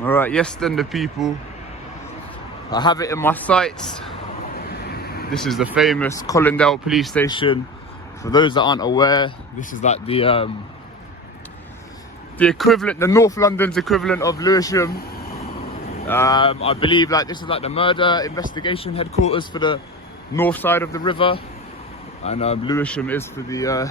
Alright, yes then the people. I have it in my sights. This is the famous Colindale Police Station. For those that aren't aware, this is like the equivalent, the North London's equivalent of Lewisham. I believe like this is like the murder investigation headquarters for the north side of the river, and Lewisham is for the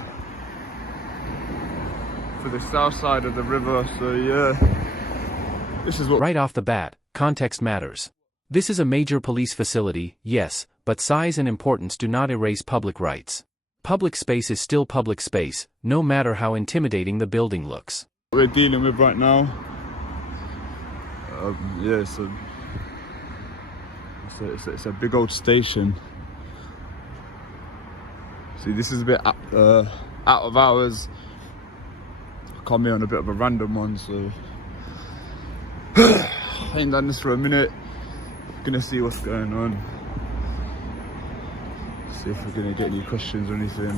south side of the river. So yeah, this is what. Right off the bat, context matters. This is a major police facility, yes, but size and importance do not erase public rights. Public space is still public space, no matter how intimidating the building looks. We're dealing with right now. Yeah, it's a big old station. See, this is a bit out of hours. I come here on a bit of a random one, so I ain't done this for a minute. Gonna see what's going on. See if we're gonna get any questions or anything.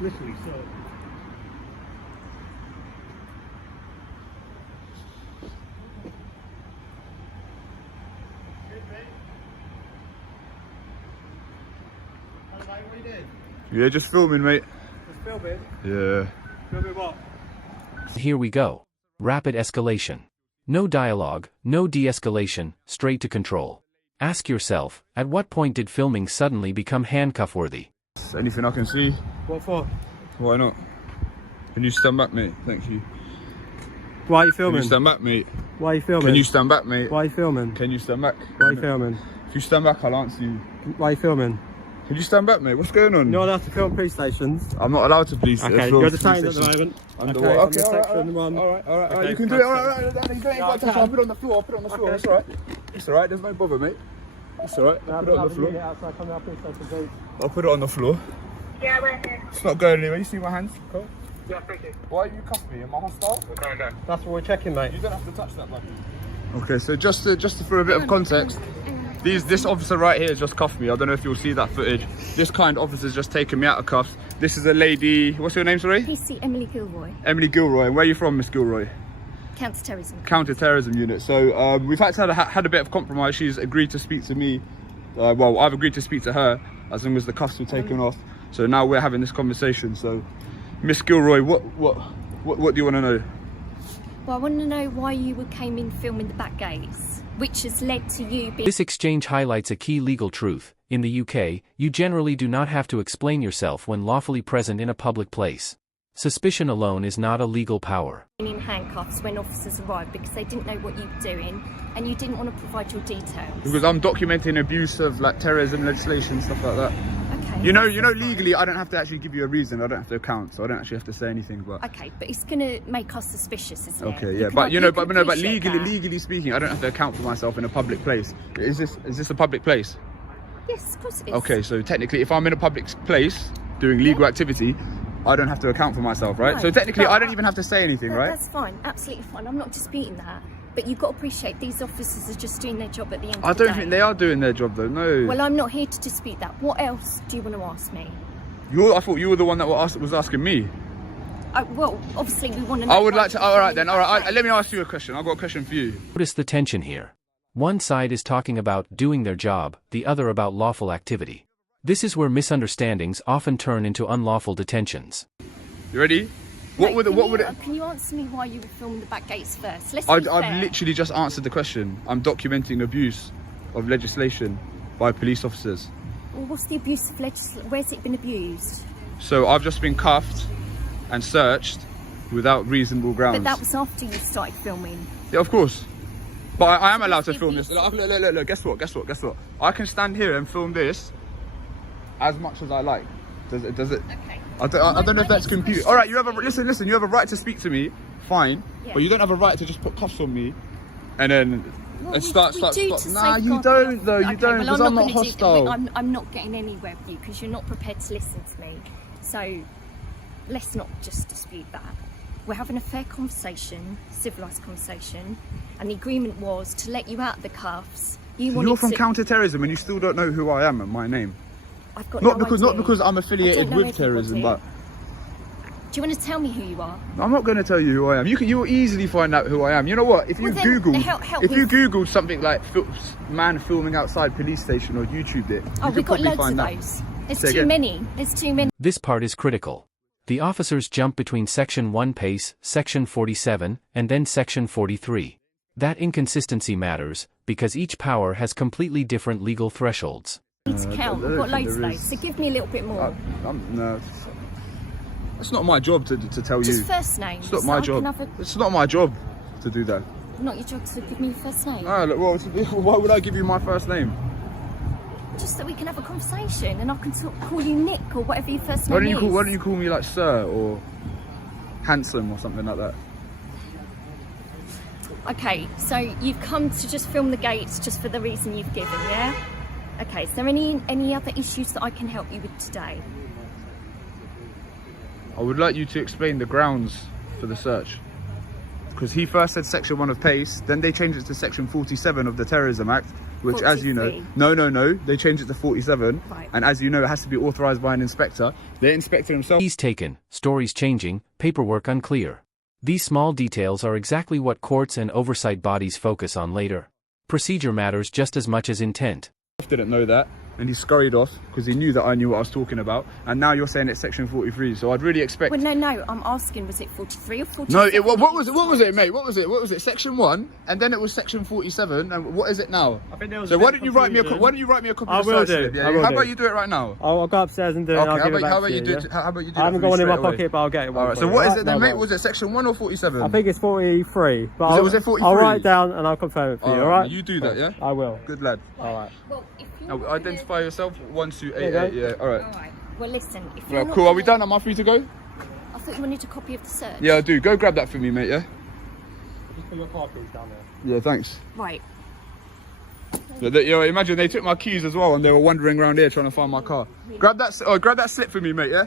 Literally so. Yeah, just filming, mate. Just filming? Yeah. Filming what? Here we go. Rapid escalation. No dialogue, no de-escalation, straight to control. Ask yourself, at what point did filming suddenly become handcuff-worthy? Anything I can see? What for? Why not? Can you stand back, mate? Thank you. Why are you filming? Can you stand back, mate? Why are you filming? Can you stand back, mate? Why are you filming? Can you stand back? Why are you filming? If you stand back, I'll answer you. Why are you filming? Can you stand back, mate? What's going on? You're not allowed to film police stations. I'm not allowed to police. Okay, film you're detained police at the stations. moment. Okay, under section section 1. Alright, Okay, you can do it. Alright, you don't even got to touch it. I'll put it on the floor. I'll put it on the floor. Okay. It's alright. It's alright. There's no bother, mate. It's alright. I'll put it on the floor. Outside, come out, police station, I'll put it on the floor. Yeah, we're here. It's not going anywhere. You see my hands? Cool. Yeah, thank you. Why are you cuffing me? Am I hostile? We're going down. That's what we're checking, mate. You don't have to touch that, man. Okay, so just for a bit of context, this officer right here has just cuffed me. I don't know if you'll see that footage. This kind officer's just taken me out of cuffs. This is a lady. What's your name, sorry? PC Emily Gilroy. Emily Gilroy. Where are you from, Miss Gilroy? Counter-terrorism. Counter-terrorism unit. So we've had a bit of compromise. She's agreed to speak to me. Well, I've agreed to speak to her as long as the cuffs were taken off. So now we're having this conversation. So, Miss Gilroy, what do you want to know? Well, I want to know why you came in filming the back gates, which has led to you being... This exchange highlights a key legal truth. In the UK, you generally do not have to explain yourself when lawfully present in a public place. Suspicion alone is not a legal power. in handcuffs when officers arrived because they didn't know what you were doing and you didn't want to provide your details. Because I'm documenting abuse of like terrorism legislation, stuff like that. Okay. You know, legally I don't have to actually give you a reason. I don't have to account, so I don't actually have to say anything. But okay, but it's going to make us suspicious, isn't it? okay, yeah, but legally speaking, I don't have to account for myself in a public place. Is this a public place? Yes, of course it is. Okay, so technically, if I'm in a public place doing legal activity, I don't have to account for myself, right? No, so technically, but I don't even have to say anything, right? That's fine, absolutely fine. I'm not disputing that. But you've got to appreciate these officers are just doing their job at the end of the day. I don't think they are doing their job, though, no. Well, I'm not here to dispute that. What else do you want to ask me? I thought you were the one that was asking me. Well, obviously we want to know... I would like to... All right, then. All right, let me ask you a question. I've got a question for you. Notice the tension here. One side is talking about doing their job, the other about lawful activity. This is where misunderstandings often turn into unlawful detentions. You ready? Can you answer me why you were filming the back gates first? I've literally just answered the question. I'm documenting abuse of legislation by police officers. Well, what's the abuse of legislation? Where's it been abused? So I've just been cuffed and searched without reasonable grounds. But that was after you started filming. Yeah, of course. But I am allowed to film this. Look, guess what? I can stand here and film this as much as I like. Does it? Okay. I don't know if that's computed. All right, you have a listen. You have a right to speak to me, fine. Yeah. But you don't have a right to just put cuffs on me, and then start. Nah, you don't though. You don't, because I'm not hostile. I'm not getting anywhere with you because you're not prepared to listen to me. So let's not just dispute that. We're having a fair conversation, civilised conversation, and the agreement was to let you out of the cuffs. You're from counter-terrorism, and you still don't know who I am and my name. I've got not because I'm affiliated with terrorism, but Do you want to tell me who you are? I'm not going to tell you who I am. You'll easily find out who I am. You know what? If you Well, then, Googled something like man filming outside police station or YouTubed it, Oh, you we've could got probably loads of find those. that. There's Say too again. many. There's too many. This part is critical. The officers jump between Section 1 PACE, Section 47, and then Section 43. That inconsistency matters, because each power has completely different legal thresholds. Need to count. We've got loads of those. So give me a little bit more. No, it's not my job to tell you. Just first names. It's not my job. It's not my job to do that. Not your job to give me your first name. Oh, look, well, why would I give you my first name? Just so we can have a conversation and I can call you Nick or whatever your first name Why is. don't you call me like Sir or Handsome or something like that? Okay, so you've come to just film the gates just for the reason you've given, yeah? Okay, is there any other issues that I can help you with today? I would like you to explain the grounds for the search. Because he first said Section 1 of PACE, then they changed it to Section 47 of the Terrorism Act, which 43. as you know, no, they changed it to 47. Right. And as you know, it has to be authorised by an inspector. The inspector himself... Keys taken, stories changing, paperwork unclear. These small details are exactly what courts and oversight bodies focus on later. Procedure matters just as much as intent. didn't know that, and he scurried off because he knew that I knew what I was talking about. And now you're saying it's Section 43, so I'd really expect... Well, no, I'm asking, was it 43 or 47? No, what was it, mate? What was it? Section 1, and then it was Section 47, and what is it now? I think there was so a why bit don't you write me a copy I of the will search do. slip, yeah? I will How do. about you do it right now? I'll go upstairs and do it. Okay, I'll give it back how to about you do yeah? it? How about you do I it? haven't got one in my straight away? pocket, but I'll get it. All right. So what is it then, mate? Was it Section 1 or 47? I think it's 43. But Was it 43? I'll write it down and I'll confirm it for you. All right? You do that, yeah? I will. Good lad. All right. Well, if you're Now, not identify yourself. 1288. There you Yeah. All right. Alright, well listen, if you're Well, not cool. Are we gonna- done? Am I free to go? I thought you wanted a copy of the search. Yeah, I do. Go grab that for me, mate. Yeah. Just put your car keys down there. Yeah. Thanks. Right. Imagine they took my keys as well, and they were wandering around here trying to find my car. Grab that slip for me, mate. Yeah.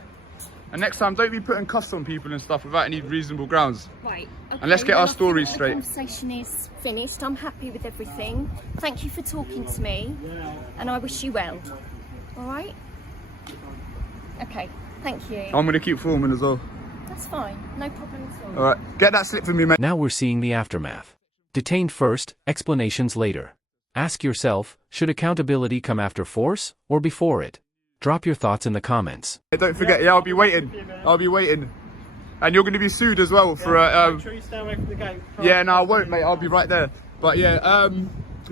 And next time, don't be putting cuffs on people and stuff without any reasonable grounds. Right. Okay, And let's get well, our I think stories the straight. conversation is finished. I'm happy with everything. Thank you for talking to me, and I wish you well. All right. Okay. Thank you. I'm gonna keep filming as well. That's fine. No problem at all. All right. Get that slip for me, mate. Now we're seeing the aftermath. Detained first, explanations later. Ask yourself, should accountability come after force or before it? Drop your thoughts in the comments. Don't forget. Yeah, I'll be waiting. And you're gonna be sued as well for Make sure you stay away from the gate. Yeah, no, I won't, mate. I'll be right there. But yeah,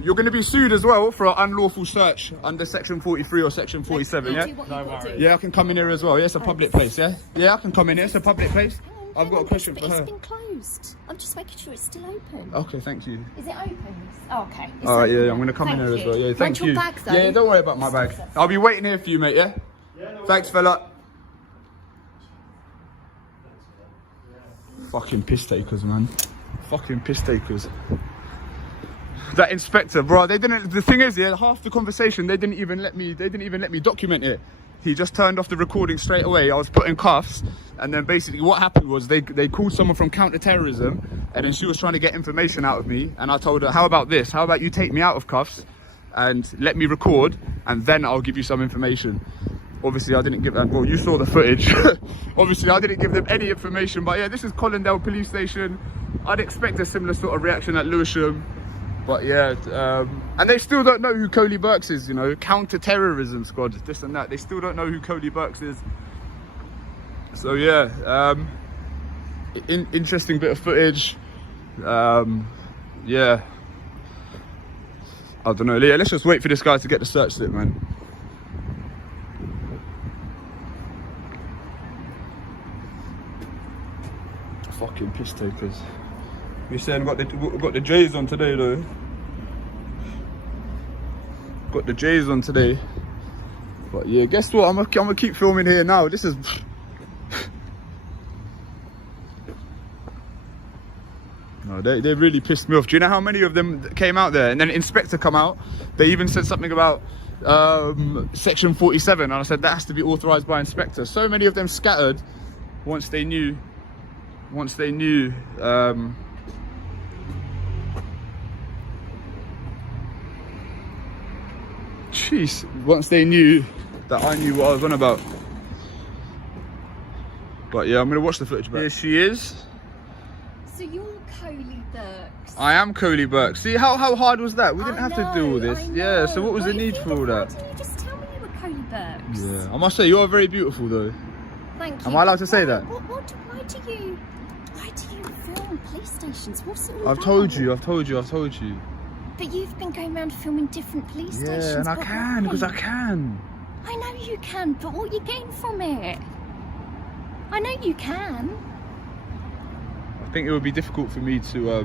you're going to be sued as well for an unlawful search under Section 43 or Section 47, yeah? Do what you've got to do. Yeah, I can come in here as well. Yeah, it's a public place, yeah? Yeah, I can come in here. It's a public place. I've got a question But for her. it's been closed. I'm just making sure it's still open. Okay, thank you. Is it open? Oh, okay. It's All right, yeah, open. I'm going to come in Thank here as well. you. Yeah, thank Want you. your bag, though? Yeah, don't worry about my bag. I'll be waiting here for you, mate, yeah? Thanks, fella. Fucking piss takers, man. Fucking piss takers. That inspector, bro, they didn't. The thing is, yeah, half the conversation they didn't even let me document it. He just turned off the recording straight away. I was put in cuffs, and then basically what happened was they called someone from counter-terrorism, and then she was trying to get information out of me, and I told her, how about this? How about you take me out of cuffs and let me record, and then I'll give you some information. Obviously, I didn't give them. Well, you saw the footage. Obviously, I didn't give them any information. But yeah, this is Colindale Police Station. I'd expect a similar sort of reaction at Lewisham. But yeah, and they still don't know who Coley Burks is. You know, counter-terrorism squad, this and that. They still don't know who Coley Burks is. So yeah, interesting bit of footage. Yeah, I don't know. Yeah, let's just wait for this guy to get the search slip, man. Fucking piss takers. You're saying got the J's on today though. Got the J's on today. But yeah, guess what? I'm gonna keep filming here now. This is no, they really pissed me off. Do you know how many of them came out there? And then inspector come out. They even said something about Section 47, and I said that has to be authorized by inspector. So many of them scattered once they knew. Jeez, once they knew that I knew what I was on about. But yeah, I'm gonna watch the footage back. Here she is. So you're Coley Burks. I am Coley Burke. See how hard was that? We didn't have to do all this. Yeah, so what was the need for all that? Why didn't you just tell me you were Coley Burks? Yeah, I must say you are very beautiful though. Thank you. Am I allowed to say that? Why do you film police stations? What's it all I've about? told you. But you've been going around filming different police stations. Yeah, and I can, because I can. I know you can, but what are you getting from it? I know you can. I think it would be difficult for me to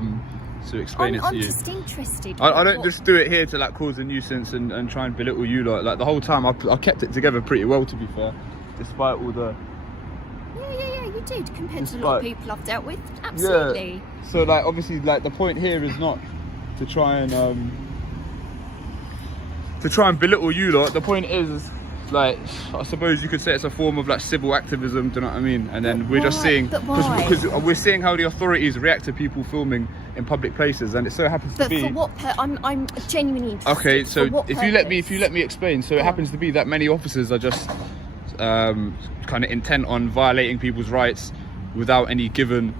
explain it to you. I'm just interested. I don't just do it here to like cause a nuisance and try and belittle you. Like the whole time, I kept it together pretty well, to be fair, despite all the. Yeah, you did compared to a lot of people I've dealt with. Absolutely. Yeah. So like, obviously, like the point here is not to try and belittle you lot. The point is, like, I suppose you could say it's a form of like civil activism. Do you know what I mean? And then we're just seeing because we're seeing how the authorities react to people filming in public places, and it so happens to be. But for what? I'm genuinely interested. Okay, so if you let me explain. So it Yeah. happens to be that many officers are just kind of intent on violating people's rights without any given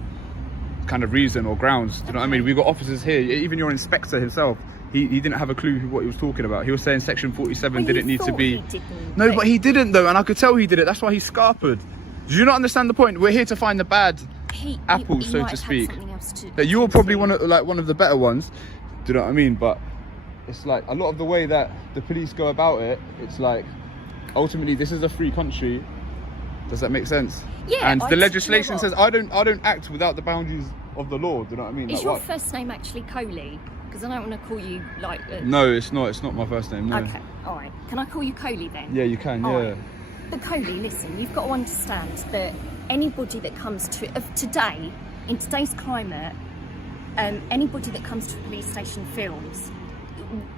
kind of reason or grounds. Do you know what I mean? We've got officers here, even your inspector himself, he didn't have a clue what he was talking about. He was saying section 47 didn't need to be. No, but he didn't though, and I could tell he did it. That's why he's scarpered. Do you not understand the point? We're here to find the bad apples, so to speak. That you're probably one of the better ones. Do you know what I mean? But it's like a lot of the way that the police go about it. It's like ultimately this is a free country. Does that make sense? Yeah. And the legislation says I don't act without the boundaries of the law. Do you know what I mean? Is like, your what? first name actually Coley? Because I don't want to call you like. No, it's not. It's not my first name. No. Okay, all right. Can I call you Coley then? Yeah, you can. All Yeah. right. But Coley, listen, you've got to understand that anybody that comes to today, in today's climate, anybody that comes to a police station films.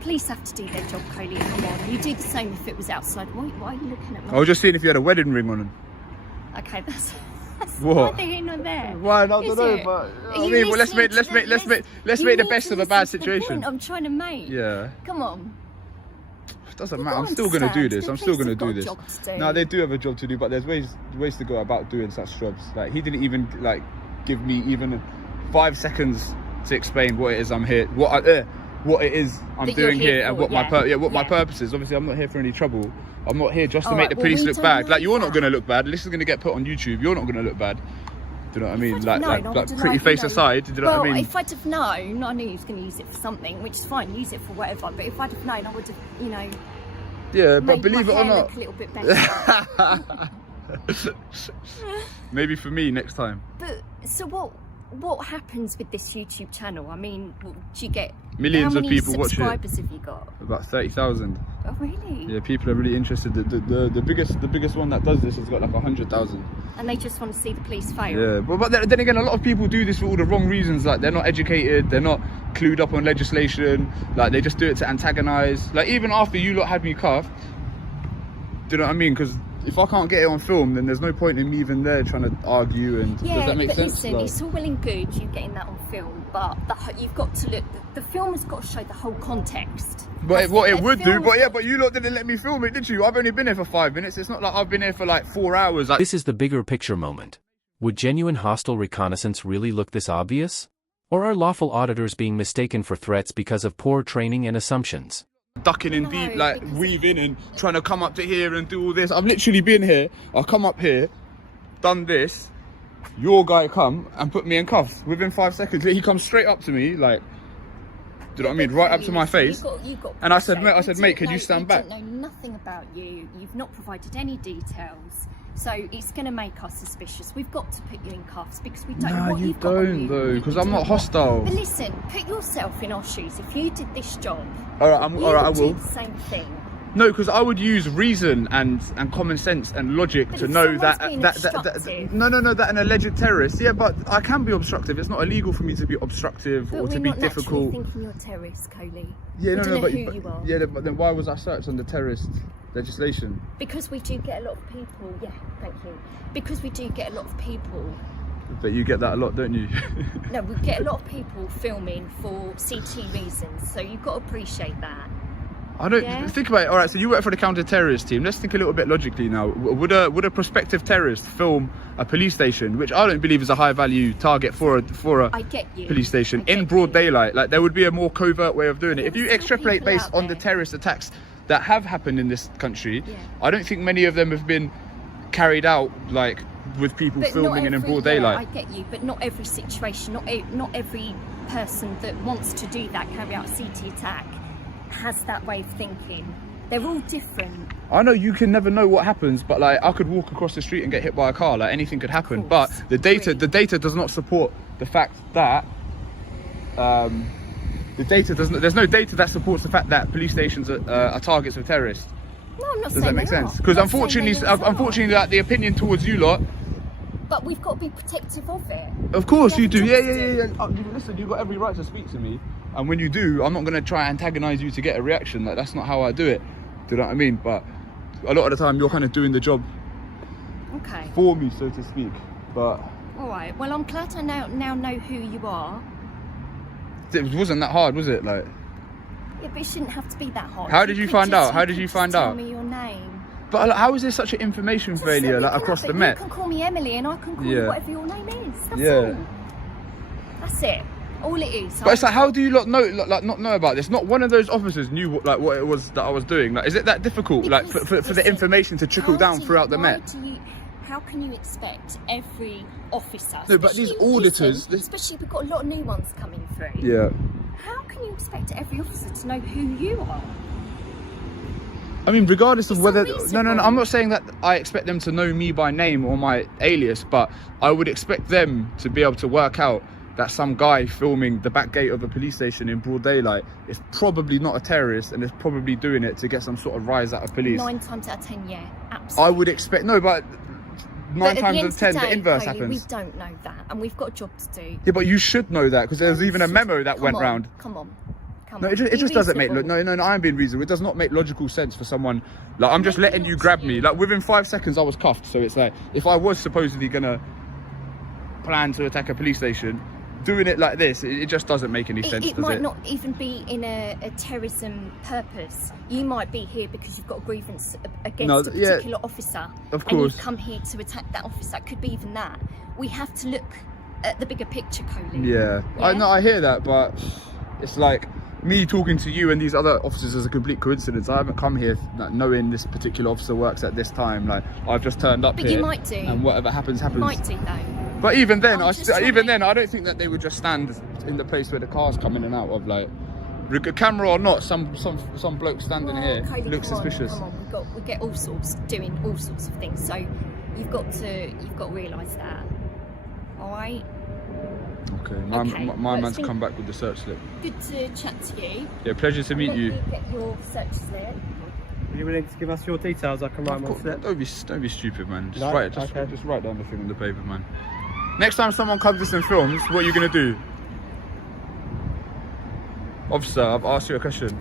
Police have to do their job, Coley. Come on, you do the same if it was outside. Why are you looking at me? I was just seeing if you had a wedding ring on. Okay, that's What? neither here nor there. Why? I don't Is know, it? but Are I you mean, well, let's make listening the best of a bad situation. I'm trying to make. Yeah. Come on. It doesn't You've matter. got I'm to still gonna do understand, this. the I'm still police gonna have do got a this. job to do. No, they do have a job to do, but there's ways to go about doing such jobs. Like he didn't even like give me even 5 seconds to explain what it is I'm here. What it is I'm That you're doing here here and for, what my yeah. purpose is. Obviously, I'm not here for any trouble. I'm not here just to All make right, the well, police we look don't bad. Like like you're not that. gonna look bad. This is gonna get put on YouTube. You're not gonna look bad. Do you know what I mean? If I'd have known, I would have pretty face aside. Do you know well, what I mean? if I'd have known, I knew he was going to use it for something, which is fine, use it for whatever. But if I'd have known, I would have, Yeah, but made believe my it or hair not, look a little bit better. maybe for me next time. But so what happens with this YouTube channel? I mean, do you get Millions how of many people watch it. subscribers have you got? About 30,000. Oh really? Yeah, people are really interested. The biggest one that does this has got like 100,000. And they just want to see the police fail. Yeah, but then again, a lot of people do this for all the wrong reasons. Like they're not educated, they're not clued up on legislation. Like they just do it to antagonise. Like even after you lot had me cuffed, do you know what I mean? Because if I can't get it on film, then there's no point in me even there trying to argue. And Yeah, does that make but sense? listen, Like, it's all well and good you getting that on film, but you've got to look. The film has got to show the whole context. but what it would do, film- but you lot didn't let me film it, did you? I've only been here for 5 minutes. It's not like I've been here for like 4 hours. Like, This is the bigger picture moment. Would genuine hostile reconnaissance really look this obvious? Or are lawful auditors being mistaken for threats because of poor training and assumptions? ducking in No, deep, like because- weaving and trying to come up to here and do all this. I've literally been here. I've come up here, done this. Your guy come and put me in cuffs within 5 seconds. He comes straight up to me, like, do you know what I mean? Right up to my face. You got And I said, pressure. mate, We could you didn't stand know, back? We didn't know nothing about you. You've not provided any details. So it's going to make us suspicious. We've got to put you in cuffs because we don't know Nah, what you you've got on don't you. though, You because do I'm not what- hostile. But listen, put yourself in our shoes. If you did this job, All right, you all right, I would will. do the same thing. No, because I would use reason and common sense and logic But to if know someone's that being that obstructive- that an alleged terrorist. Yeah, but I can be obstructive. It's not illegal for me to be obstructive But or we're to be not difficult. naturally thinking you're a terrorist, Coley. Yeah, we no, don't no, know but, who you are. yeah, but then why was I searched under terrorist legislation? Because we do get a lot of people. Yeah, thank you. Because we do get a lot of people. But you get that a lot, don't you? No, we get a lot of people filming for CT reasons. So you've got to appreciate that. I don't Yeah. think about it. All right, so you work for the counter-terrorist team. Let's think a little bit logically now. Would a prospective terrorist film a police station, which I don't believe is a high-value target for a I get you. police station, I get in broad you. daylight? Like, there would be a more covert way of doing it. If you There's still extrapolate people based out on the there. terrorist attacks that have happened in this country, Yeah. I don't think many of them have been carried out like with people But filming not and in broad yeah, daylight. I get you, but not every situation, not every person that wants to do that, carry out a CT attack, has that way of thinking. They're all different. I know you can never know what happens, but like I could walk across the street and get hit by a car. Like anything could happen. Of But course, the data does not support the fact that there's no data that supports the fact that police stations are targets of terrorists. No, I'm not Does saying that make they sense? are. Because I'm not saying they unfortunately, always are. unfortunately, like the opinion towards you lot. But we've got to be protective of it. Of course We you have do. a Yeah, job to yeah, do. yeah. Listen, you've got every right to speak to me, and when you do, I'm not gonna try and antagonize you to get a reaction. Like that's not how I do it. Do you know what I mean? But a lot of the time, you're kind of doing the job Okay. for me, so to speak. But All right. Well, I'm glad I now know who you are. it wasn't that hard, was it? Like, Yeah, but it shouldn't have to be that hard. How did you could find just- out? How you did could you just find tell out? me your name. but like, how is there such an information Just failure so we like can across have the it. Met? You can call me Emily, and I can call you Yeah. whatever your name is. That's Yeah. all. That's it. All it is. But it's like, how do you lot know, like, not know about this? Not one of those officers knew what it was that I was doing. Like, is it that difficult? Like, for the Listen, information to trickle how down do you- throughout the why Met? How can you expect every officer? No, but these especially- auditors- listen, especially we've got a lot of new ones coming through. Yeah. How can you expect every officer to know who you are? I mean, regardless of It's whether unreasonable. no, I'm not saying that I expect them to know me by name or my alias, but I would expect them to be able to work out that some guy filming the back gate of a police station in broad daylight is probably not a terrorist and is probably doing it to get some sort of rise out of police. 9 times out of 10, yeah, absolutely. I would expect but But 9 at the times end out of 10 the the day, inverse Kylie, happens. We don't know that, and we've got a job to do. Yeah, but you should know that because there's even a memo that Come went on, round. Come on. No, it Be just doesn't make reasonable. no. I'm being reasonable. It does not make logical sense for someone. Like I'm just Maybe letting you not grab to me. you. Like within 5 seconds, I was cuffed. So it's like if I was supposedly gonna plan to attack a police station, doing it like this, it just doesn't make any sense. It does might it? not even be in a terrorism purpose. You might be here because you've got a grievance against a yeah, particular officer, of and course. you've come here to attack that officer. It could be even that. We have to look at the bigger picture, Coley. Yeah. I hear that, but it's like me talking to you and these other officers is a complete coincidence. I haven't come here like, knowing this particular officer works at this time. Like I've just turned up But here. you might do. And whatever happens, You happens. might do though. But even then, I'm just trying to- I don't think that they would just stand in the place where the cars come in and out of. Like, camera or not, some bloke standing here Kylie, looks come on, suspicious. Come on, we get all sorts doing all sorts of things. So you've got to realise that. All right. Okay, Okay, my well, man's it's been- come back with the search slip. Good to chat to you. Yeah, pleasure to meet Let you. me get your search slip. Are you willing to give us your details? I can write them on slip. Don't be stupid, man. Just No? write down the thing on the paper, man. Next time someone comes this and films, what are you gonna do? Officer, I've asked you a question.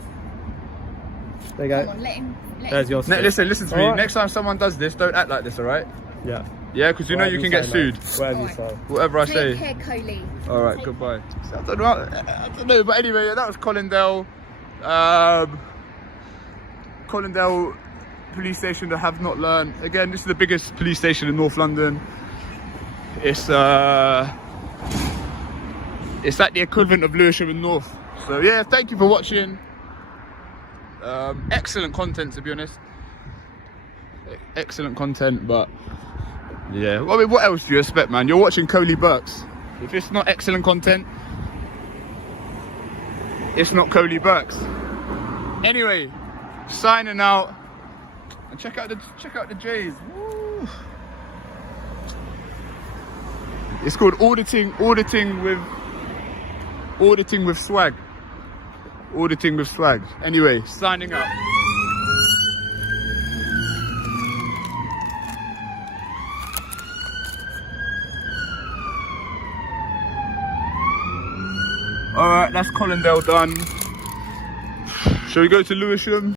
There you Come go. on, let him. There's your slip. Listen to me. Alright. Next time someone does this, don't act like this, alright? Yeah. Yeah, because you know you can get sued. Whatever you Alright. say. Whatever I Take say. care, Coley. All right, Take goodbye. I don't know, but anyway, that was Colindale. Colindale Police Station that have not learned. Again, this is the biggest police station in North London. It's like the equivalent of Lewisham in North. So yeah, thank you for watching. Excellent content, to be honest. Excellent content, but yeah. Well, I mean, what else do you expect, man? You're watching Coley Burks. If it's not excellent content, it's not Coley Burks. Anyway, signing out. And check out the J's. Woo. It's called auditing with swag. Auditing with swag. Anyway, signing out. Alright, that's Colindale done. Shall we go to Lewisham?